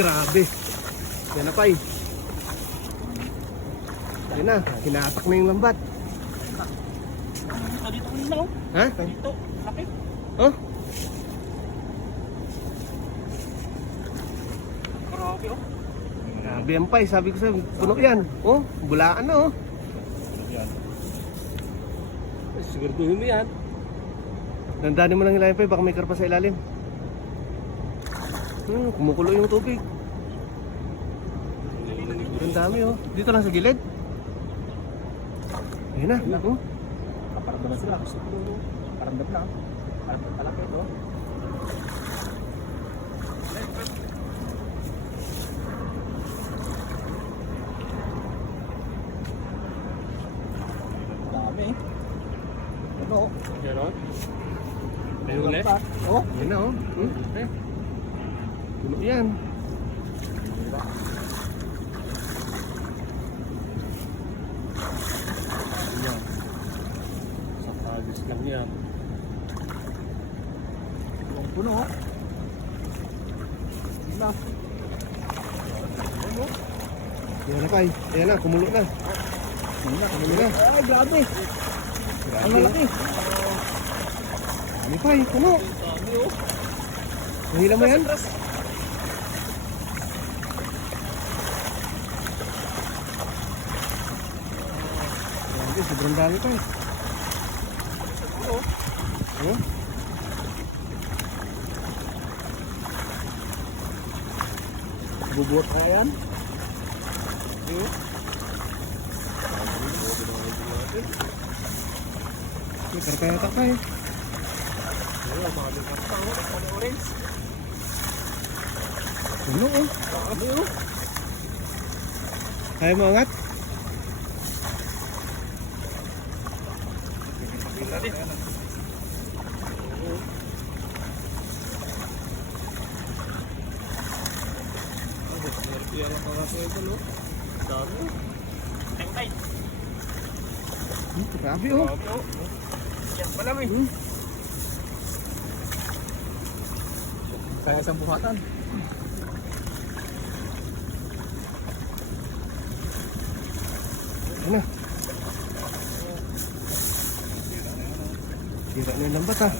grabe. Yan na pay. Yan na, hinatak na yung lambat. Dito kanina oh. Ha? Dito, laki. Oh? Grabe oh. Grabe yan pay, sabi ko sa'yo, puno yan. Oh, bulaan na oh. Siguraduhin mo yan. Dandanin mo lang ilalim pay, baka may karpa sa ilalim. Kumukulo yung tubig. Ang dami oh. Dito lang sa gilid. Ayun na. Oh. Kaparanda na sila. Paranda na. Paranda palaki oh. Dami. Ano? Ganon. May huli? Oh. Ayun na oh. Puno yan. Sa tagis lang yan. Puno oh. Wala. Ayan na pay. Ayan na, kumulo na. Kumulo na. Ay, grabe. Ang lalaki. Ano pay, puno. Dami oh. Nahila mo yan? Grabe, sobrang dami pay. Oh? Bubuot na yan. May karpa yata pay. Orange. Puno oh. Grabe oh. Kaya mo angat? Grabe oh. Yan pala may. Kaya sa buhatan. Ayan na. Sira na yung lambat ah.